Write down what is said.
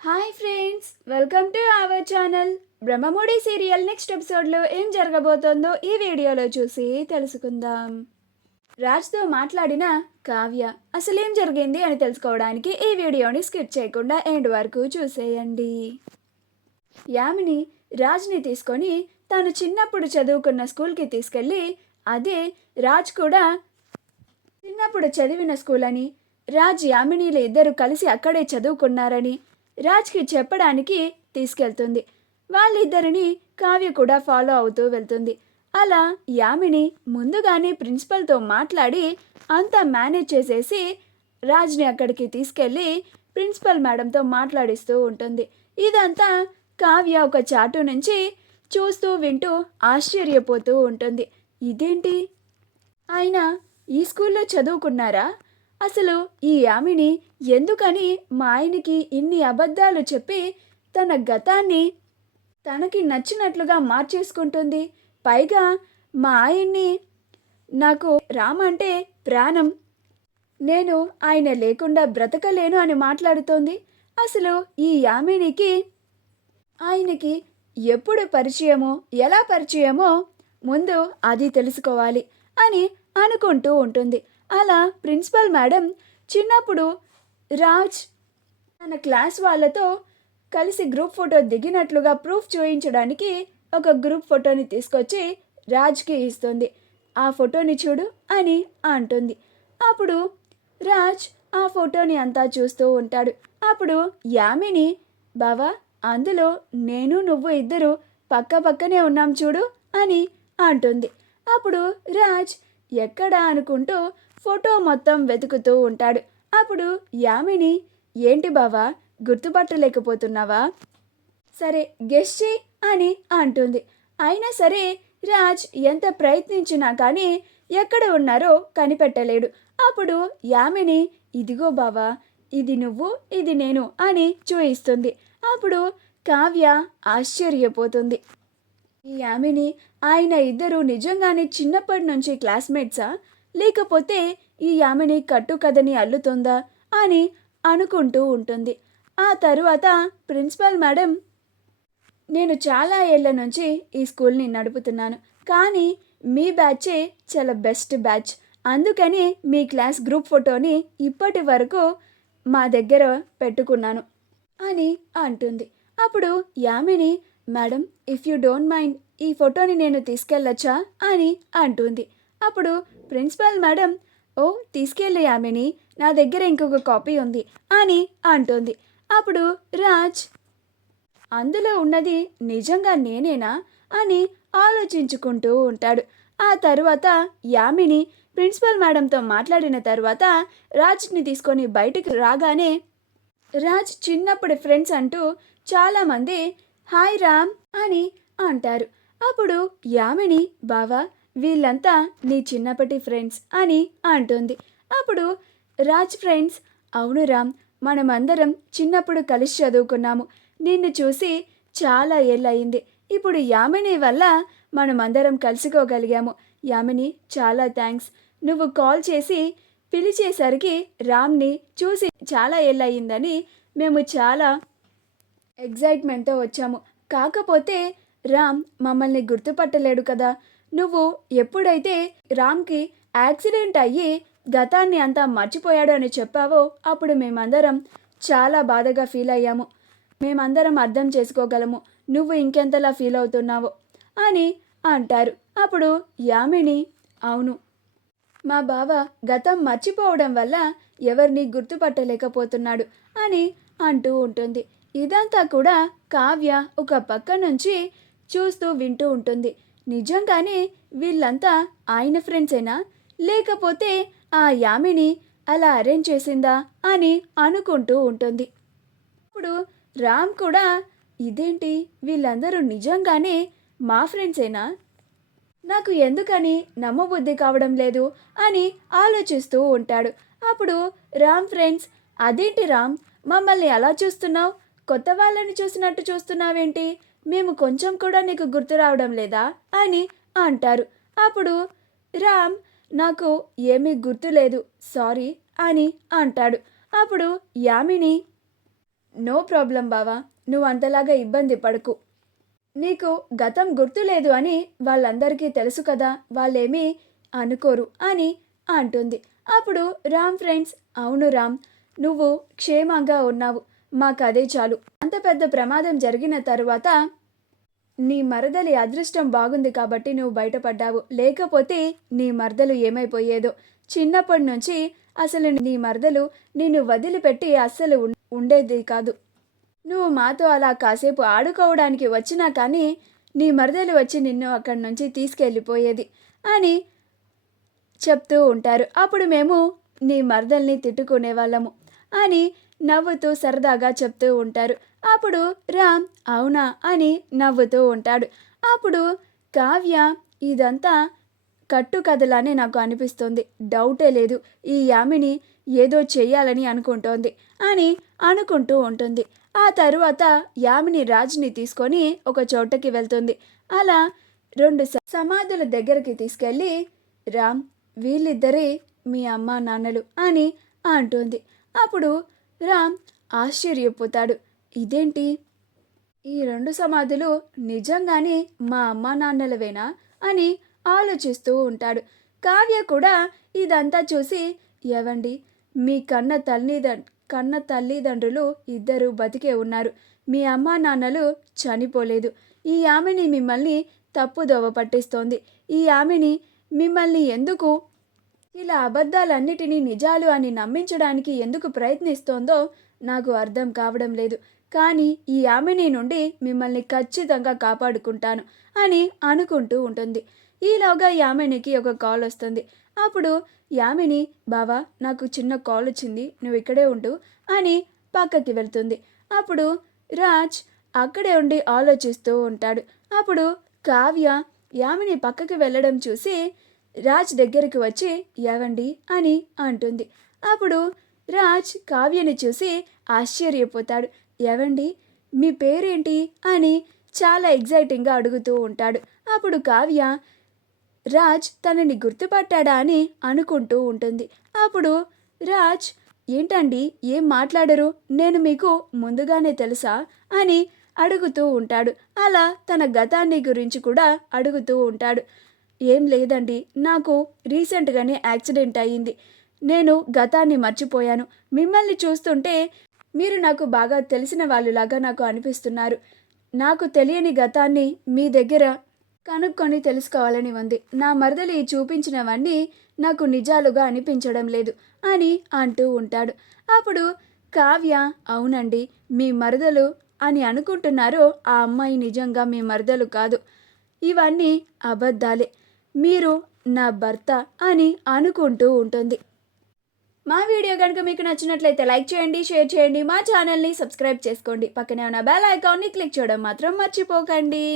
Hi friends, welcome to our channel. Brahmamudi serial next ఎపిసోడ్లో ఏం జరగబోతోందో ఈ వీడియోలో చూసి తెలుసుకుందాం. రాజ్తో మాట్లాడిన కావ్య అసలేం జరిగింది అని తెలుసుకోవడానికి ఈ వీడియోని స్కిప్ చేయకుండా ఎండ్ వరకు చూసేయండి. యామిని రాజ్ని తీసుకొని తను చిన్నప్పుడు చదువుకున్న స్కూల్కి తీసుకెళ్ళి, అదే రాజ్ కూడా చిన్నప్పుడు చదివిన స్కూల్ అని, రాజ్ యామినీలు ఇద్దరు కలిసి అక్కడే చదువుకున్నారని రాజ్కి చెప్పడానికి తీసుకెళ్తుంది. వాళ్ళిద్దరిని కావ్య కూడా ఫాలో అవుతూ వెళ్తుంది. అలా యామిని ముందుగానే ప్రిన్సిపల్తో మాట్లాడి అంతా మేనేజ్ చేసేసి రాజ్ని అక్కడికి తీసుకెళ్ళి ప్రిన్సిపల్ మేడంతో మాట్లాడిస్తూ ఉంటుంది. ఇదంతా కావ్య ఒక చాటు నుంచి చూస్తూ వింటూ ఆశ్చర్యపోతూ ఉంటుంది. ఇదేంటి, ఆయన ఈ స్కూల్లో చదువుకున్నారా? అసలు ఈ యామిని ఎందుకని మా ఆయనకి ఇన్ని అబద్ధాలు చెప్పి తన గతాన్ని తనకి నచ్చినట్లుగా మార్చేసుకుంటుంది? పైగా మా ఆయన్ని, నాకు రామ్ అంటే ప్రాణం, నేను ఆయన లేకుండా బ్రతకలేను అని మాట్లాడుతోంది. అసలు ఈ యామినికి ఆయనకి ఎప్పుడు పరిచయమో, ఎలా పరిచయమో ముందు అది తెలుసుకోవాలి అని అనుకుంటూ ఉంటుంది. అలా ప్రిన్సిపల్ మేడం చిన్నప్పుడు రాజ్ తన క్లాస్ వాళ్ళతో కలిసి గ్రూప్ ఫోటో దిగినట్లుగా ప్రూఫ్ చూపించడానికి ఒక గ్రూప్ ఫోటోని తీసుకొచ్చి రాజ్కి ఇస్తుంది. ఆ ఫోటోని చూడు అని అంటుంది. అప్పుడు రాజ్ ఆ ఫోటోని అంతా చూస్తూ ఉంటాడు. అప్పుడు యామిని, బావా, అందులో నేను నువ్వు ఇద్దరు పక్క పక్కనే ఉన్నాం చూడు అని అంటుంది. అప్పుడు రాజ్ ఎక్కడా అనుకుంటూ ఫోటో మొత్తం వెతుకుతూ ఉంటాడు. అప్పుడు యామిని, ఏంటి బావా, గుర్తుపట్టలేకపోతున్నావా? సరే గెస్ చెయ్ అని అంటుంది. అయినా సరే రాజ్ ఎంత ప్రయత్నించినా కానీ ఎక్కడ ఉన్నారో కనిపెట్టలేడు. అప్పుడు యామిని, ఇదిగో బావా, ఇది నువ్వు, ఇది నేను అని చూయిస్తుంది. అప్పుడు కావ్య ఆశ్చర్యపోతుంది. ఈ యామిని, ఆయన ఇద్దరు నిజంగానే చిన్నప్పటి నుంచి క్లాస్మేట్సా, లేకపోతే ఈ యామిని కట్టుకథని అల్లుతుందా అని అనుకుంటూ ఉంటుంది. ఆ తరువాత ప్రిన్సిపల్ మేడం, నేను చాలా ఏళ్ల నుంచి ఈ స్కూల్ని నడుపుతున్నాను, కానీ మీ బ్యాచే చాలా బెస్ట్ బ్యాచ్, అందుకని మీ క్లాస్ గ్రూప్ ఫోటోని ఇప్పటి వరకు మా దగ్గర పెట్టుకున్నాను అని అంటుంది. అప్పుడు Yamini, madam, if you don't mind ఈ ఫోటోని నేను తీసుకెళ్ళొచ్చా అని అంటుంది. అప్పుడు ప్రిన్సిపల్ మేడం, ఓ తీసుకెళ్ళి యామిని, నా దగ్గర ఇంకొక కాపీ ఉంది అని అంటుంది. అప్పుడు రాజ్, అందులో ఉన్నది నిజంగా నేనేనా అని ఆలోచించుకుంటూ ఉంటాడు. ఆ తరువాత యామిని ప్రిన్సిపల్ మేడంతో మాట్లాడిన తర్వాత రాజ్ని తీసుకొని బయటికి రాగానే రాజ్ చిన్నప్పుడు ఫ్రెండ్స్ అంటూ చాలామంది హాయ్ రామ్ అని అంటారు. అప్పుడు యామిని, బావా, వీళ్ళంతా నీ చిన్నప్పటి ఫ్రెండ్స్ అని అంటుంది. అప్పుడు రాజ్ ఫ్రెండ్స్, అవును రామ్, మనమందరం చిన్నప్పుడు కలిసి చదువుకున్నాము, నిన్ను చూసి చాలా ఏళ్ళయింది, ఇప్పుడు యామిని వల్ల మనమందరం కలుసుకోగలిగాము. యామిని, చాలా థ్యాంక్స్, నువ్వు కాల్ చేసి పిలిచేసరికి రామ్ని చూసి చాలా ఏళ్ళయిందని మేము చాలా ఎగ్జైట్మెంట్తో వచ్చాము. కాకపోతే రామ్ మమ్మల్ని గుర్తుపట్టలేడు కదా. నువ్వు ఎప్పుడైతే రామ్కి యాక్సిడెంట్ అయ్యి గతాన్ని అంతా మర్చిపోయాడు అని చెప్పావో అప్పుడు మేమందరం చాలా బాధగా ఫీల్ అయ్యాము. మేమందరం అర్థం చేసుకోగలము నువ్వు ఇంకెంతలా ఫీల్ అవుతున్నావో అని అంటారు. అప్పుడు యామిని, అవును, మా బావ గతం మర్చిపోవడం వల్ల ఎవరిని గుర్తుపట్టలేకపోతున్నాడు అని అంటూ ఉంటుంది. ఇదంతా కూడా కావ్య ఒక పక్క నుంచి చూస్తూ వింటూ ఉంటుంది. నిజంగానే వీళ్ళంతా ఆయన ఫ్రెండ్సేనా, లేకపోతే ఆ యామిని అలా అరేంజ్ చేసిందా అని అనుకుంటూ ఉంటుంది. అప్పుడు రామ్ కూడా, ఇదేంటి, వీళ్ళందరూ నిజంగానే మా ఫ్రెండ్సేనా, నాకు ఎందుకని నమ్మబుద్ధి కావడం లేదు అని ఆలోచిస్తూ ఉంటాడు. అప్పుడు రామ్ ఫ్రెండ్స్, అదేంటి రామ్, మమ్మల్ని అలా చూస్తున్నావు, కొత్త వాళ్ళని చూసినట్టు చూస్తున్నావేంటి, మేము కొంచెం కూడా నీకు గుర్తు రావడం లేదా అని అంటారు. అప్పుడు రామ్, నాకు ఏమీ గుర్తు లేదు, సారీ అని అంటాడు. అప్పుడు యామిని, నో ప్రాబ్లం బావా, నువ్వు అంతలాగా ఇబ్బంది పడకు. నీకు గతం గుర్తులేదు అని వాళ్ళందరికీ తెలుసు కదా, వాళ్ళేమీ అనుకోరు అని అంటుంది. అప్పుడు రామ్ ఫ్రెండ్స్, అవును రామ్, నువ్వు క్షేమంగా ఉన్నావు, మాకదే చాలు. అంత పెద్ద ప్రమాదం జరిగిన తరువాత నీ మరదలి అదృష్టం బాగుంది కాబట్టి నువ్వు బయటపడ్డావు. లేకపోతే నీ మరదలు ఏమైపోయేదో. చిన్నప్పటి నుంచి అసలు నీ మరదలు నిన్ను వదిలిపెట్టి అస్సలు ఉండేది కాదు. నువ్వు మాతో అలా కాసేపు ఆడుకోవడానికి వచ్చినా కానీ నీ మరదలు వచ్చి నిన్ను అక్కడి నుంచి తీసుకెళ్ళిపోయేది అని చెప్తూ ఉంటారు. అప్పుడు మేము నీ మరదల్ని తిట్టుకునే వాళ్ళము అని నవ్వుతూ సరదాగా చెప్తూ ఉంటారు. అప్పుడు రామ్ అవునా అని నవ్వుతూ ఉంటాడు. అప్పుడు కావ్య ఇదంతా కట్టుకథలానే నాకు అనిపిస్తుంది, డౌటే లేదు, ఈ యామిని ఏదో చెయ్యాలని అనుకుంటోంది అని అనుకుంటూ ఉంటుంది. ఆ తరువాత యామిని రాజ్ని తీసుకొని ఒక చోటకి వెళ్తుంది. అలా 2 సమాధుల దగ్గరికి తీసుకెళ్ళి రామ్, వీళ్ళిద్దరే మీ అమ్మా నాన్నలు అని అంటుంది. అప్పుడు రామ్ ఆశ్చర్యపోతాడు. ఇదేంటి, ఈ 2 సమాధులు నిజంగానే మా అమ్మా నాన్నలవేనా అని ఆలోచిస్తూ ఉంటాడు. కావ్య కూడా ఇదంతా చూసి, ఏవండి, మీ కన్న తల్లిదండ్రులు ఇద్దరు బతికే ఉన్నారు, మీ అమ్మా నాన్నలు చనిపోలేదు. ఈ ఆమెని మిమ్మల్ని తప్పుదోవ పట్టిస్తోంది. ఈ ఆమెని మిమ్మల్ని ఎందుకు ఇలా అబద్ధాలన్నిటినీ నిజాలు అని నమ్మించడానికి ఎందుకు ప్రయత్నిస్తోందో నాకు అర్థం కావడం లేదు. కానీ ఈ యామిని నుండి మిమ్మల్ని ఖచ్చితంగా కాపాడుకుంటాను అని అనుకుంటూ ఉంటుంది. ఈలోగా యామినికి ఒక కాల్ వస్తుంది. అప్పుడు యామిని, బావా, నాకు చిన్న కాల్ వచ్చింది, నువ్వు ఇక్కడే ఉండు అని పక్కకి వెళ్తుంది. అప్పుడు రాజ్ అక్కడే ఉండి ఆలోచిస్తూ ఉంటాడు. అప్పుడు కావ్య యామిని పక్కకి వెళ్ళడం చూసి రాజ్ దగ్గరికి వచ్చి, ఏవండి అని అంటుంది. అప్పుడు రాజ్ కావ్యని చూసి ఆశ్చర్యపోతాడు. ఏవండి, మీ పేరేంటి అని చాలా ఎగ్జైటింగ్గా అడుగుతూ ఉంటాడు. అప్పుడు కావ్య రాజ్ తనని గుర్తుపట్టాడా అని అనుకుంటూ ఉంటుంది. అప్పుడు రాజ్, ఏంటండి ఏం మాట్లాడరు, నేను మీకు ముందుగానే తెలుసా అని అడుగుతూ ఉంటాడు. అలా తన గతాన్ని గురించి కూడా అడుగుతూ ఉంటాడు. ఏం లేదండి, నాకు రీసెంట్గానే యాక్సిడెంట్ అయ్యింది, నేను గతాన్ని మర్చిపోయాను. మిమ్మల్ని చూస్తుంటే మీరు నాకు బాగా తెలిసిన వాళ్ళలాగా నాకు అనిపిస్తున్నారు. నాకు తెలియని గతాన్ని మీ దగ్గర కనుక్కొని తెలుసుకోవాలని ఉంది. నా మరదలి చూపించినవన్నీ నాకు నిజాలుగా అనిపించడం లేదు అని అంటూ ఉంటాడు. అప్పుడు కావ్య, అవునండి, మీ మరదలు అని అనుకుంటున్నారో ఆ అమ్మాయి నిజంగా మీ మరదలు కాదు, ఇవన్నీ అబద్ధాలే, మీరు నా భర్త అని అనుకుంటూ ఉంటుంది. మా వీడియో కనుక మీకు నచ్చినట్లయితే లైక్ చేయండి, షేర్ చేయండి, మా ఛానల్ని సబ్స్క్రైబ్ చేసుకోండి, పక్కనే ఉన్న బెల్ ఐకాన్ని క్లిక్ చేయడం మాత్రం మర్చిపోకండి.